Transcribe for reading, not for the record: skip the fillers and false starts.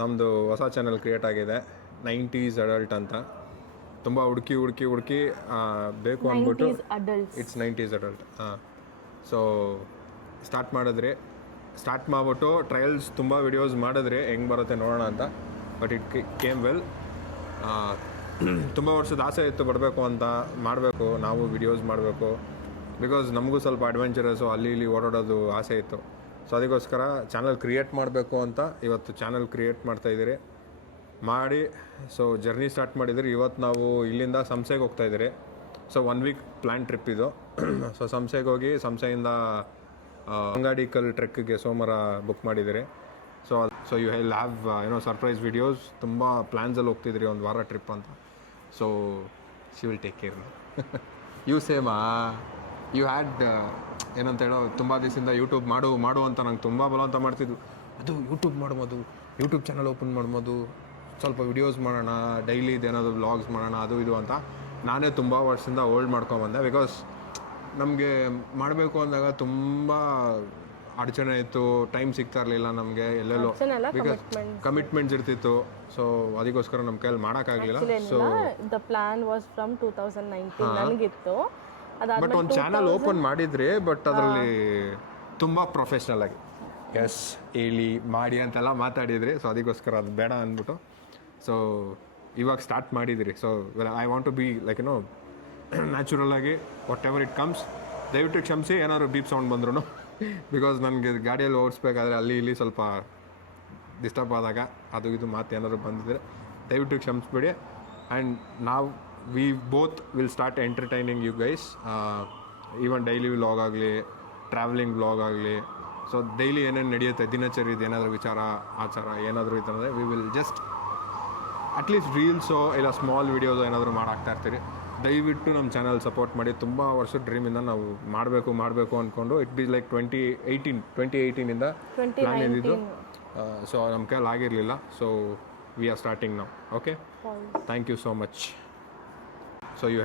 ನಮ್ಮದು ಹೊಸ channel create ಆಗಿದೆ 90s ಅಡಲ್ಟ್ ಅಂತ. ತುಂಬ ಹುಡುಕಿ ಬೇಕು ಅಂದ್ಬಿಟ್ಟು ಇಟ್ಸ್ 90s ಅಡಲ್ಟ್. ಹಾಂ, ಸೊ ಸ್ಟಾರ್ಟ್ ಮಾಡಿಬಿಟ್ಟು ಟ್ರಯಲ್ಸ್ ತುಂಬ ವಿಡಿಯೋಸ್ ಮಾಡಿದ್ರೆ ಹೆಂಗೆ ಬರುತ್ತೆ ನೋಡೋಣ ಅಂತ. But it came well. ತುಂಬ ವರ್ಷದ ಆಸೆ ಇತ್ತು ಬರಬೇಕು ಅಂತ, ಮಾಡಬೇಕು ನಾವು ವಿಡಿಯೋಸ್ ಮಾಡಬೇಕು. ಬಿಕಾಸ್ ನಮಗೂ ಸ್ವಲ್ಪ ಅಡ್ವೆಂಚರಸ್ಸು ಅಲ್ಲಿ ಇಲ್ಲಿ ಓಡಾಡೋದು ಆಸೆ ಇತ್ತು. ಸೊ ಅದಕ್ಕೋಸ್ಕರ ಚಾನಲ್ ಕ್ರಿಯೇಟ್ ಮಾಡಬೇಕು ಅಂತ ಇವತ್ತು ಚಾನಲ್ ಕ್ರಿಯೇಟ್ ಮಾಡ್ತಾಯಿದ್ದೀರಿ ಮಾಡಿ. ಸೊ ಜರ್ನಿ ಸ್ಟಾರ್ಟ್ ಮಾಡಿದರೆ ಇವತ್ತು ನಾವು ಇಲ್ಲಿಂದ ಸಂಸೆಗೆ ಹೋಗ್ತಾಯಿದ್ದೀರಿ. ಸೊ 1 ವೀಕ್ ಪ್ಲ್ಯಾನ್ ಟ್ರಿಪ್ ಇದು. ಸೊ ಸಂಸೆಗೆ ಹೋಗಿ ಸಂಸೆಯಿಂದ ಅಂಗಾಡಿಕಲ್ ಟ್ರೆಕ್ಗೆ ಸೋಮವಾರ ಬುಕ್ ಮಾಡಿದ್ದೀರಿ. So you will have surprise videos. ತುಂಬ ಪ್ಲ್ಯಾನ್ಸಲ್ಲಿ ಹೋಗ್ತಿದ್ರಿ ಒಂದು ವಾರ ಟ್ರಿಪ್ ಅಂತ. So she will take care. You ಸೇಮಾ ಯು ಹ್ಯಾಡ್ ಏನಂತ ಹೇಳೋ ತುಂಬ ದಿವಸದಿಂದ ಯೂಟ್ಯೂಬ್ ಮಾಡು ಅಂತ ನಂಗೆ ತುಂಬ ಬಲವಂತ ಮಾಡ್ತಿದ್ದು. ಅದು ಯೂಟ್ಯೂಬ್ ಮಾಡ್ಬೋದು, ಯೂಟ್ಯೂಬ್ ಚಾನಲ್ ಓಪನ್ ಮಾಡ್ಬೋದು, ಸ್ವಲ್ಪ ವಿಡಿಯೋಸ್ ಮಾಡೋಣ, ಡೈಲಿ ಏನಾದರೂ ವ್ಲಾಗ್ಸ್ ಮಾಡೋಣ ಅದು ಇದು ಅಂತ ನಾನೇ ತುಂಬ ವರ್ಷದಿಂದ ಹೋಲ್ಡ್ ಮಾಡ್ಕೊಂಬಂದೆ. ಬಿಕಾಸ್ ನಮಗೆ ಮಾಡಬೇಕು ಅಂದಾಗ ತುಂಬ ಅಡಚಣೆ ಇತ್ತು, ಟೈಮ್ ಸಿಗ್ತಾ ಇರಲಿಲ್ಲ ನಮಗೆ ಎಲ್ಲೆಲ್ಲೋ, ಬಿಕಾಸ್ ಕಮಿಟ್ಮೆಂಟ್ಸ್ ಇರ್ತಿತ್ತು. ಸೊ ಅದಕ್ಕೋಸ್ಕರ ನಮ್ಮ ಕೈಯಲ್ಲಿ ಮಾಡೋಕ್ಕಾಗಲಿಲ್ಲ. So the plan was from 2019 ನನಗಿತ್ತು. ಬಟ್ ಒಂದು ಚಾನಲ್ ಓಪನ್ ಮಾಡಿದ್ರಿ, ಬಟ್ ಅದರಲ್ಲಿ ತುಂಬ ಪ್ರೊಫೆಷ್ನಲ್ ಆಗಿ ಎಸ್ ಹೇಳಿ ಮಾಡಿ ಅಂತೆಲ್ಲ ಮಾತಾಡಿದ್ರಿ. ಸೊ ಅದಕ್ಕೋಸ್ಕರ ಅದು ಬೇಡ ಅಂದ್ಬಿಟ್ಟು ಸೊ ಇವಾಗ ಸ್ಟಾರ್ಟ್ ಮಾಡಿದಿರಿ. So I want to be like natural ಆಗಿ ವಾಟ್ ಎವರ್ ಇಟ್ ಕಮ್ಸ್. ದಯವಿಟ್ಟು ಕ್ಷಮಿಸಿ ಏನಾದ್ರು ಬೀಪ್ ಸೌಂಡ್ ಬಂದ್ರು. ಬಿಕಾಸ್ ನನಗೆ ಗಾಡಿಯಲ್ಲಿ ಓಡಿಸ್ಬೇಕಾದ್ರೆ ಅಲ್ಲಿ ಇಲ್ಲಿ ಸ್ವಲ್ಪ ಡಿಸ್ಟರ್ಬ್ ಆದಾಗ ಅದು ಇದು ಮಾತು ಏನಾದ್ರು ಬಂದಿದ್ರೆ ದಯವಿಟ್ಟು ಕ್ಷಮಿಸ್ಬಿಡಿ. ಆ್ಯಂಡ್ ನಾವು we both will start entertaining you guys. Even daily vlog ಆಗಲಿ, ಟ್ರಾವೆಲಿಂಗ್ ವ್ಲಾಗ್ ಆಗಲಿ. ಸೊ ಡೈಲಿ ಏನೇನು ನಡೆಯುತ್ತೆ ದಿನಚರಿದು ಏನಾದರೂ ವಿಚಾರ ಆಚಾರ ಏನಾದರೂ ಇತ್ತಂದರೆ ವಿ ವಿಲ್ ಜಸ್ಟ್ ಅಟ್ಲೀಸ್ಟ್ ರೀಲ್ಸೋ ಇಲ್ಲ ಸ್ಮಾಲ್ ವಿಡಿಯೋಸೋ ಏನಾದರೂ ಮಾಡಾಕ್ತಾಯಿರ್ತೀರಿ. ದಯವಿಟ್ಟು ನಮ್ಮ ಚಾನಲ್ ಸಪೋರ್ಟ್ ಮಾಡಿ. ತುಂಬ ವರ್ಷದ ಡ್ರೀಮಿಂದ ನಾವು ಮಾಡಬೇಕು ಅಂದ್ಕೊಂಡು ಇಟ್ ಬಿ ಲೈಕ್ 2018ಇಂದ ಪ್ಲಾನ್ ಇದ್ದಿದ್ದು. ಸೊ ನಮ್ಮ ಕೈಯಲ್ಲಿ ಆಗಿರಲಿಲ್ಲ. So we are starting now. Okay, thank you so much. So you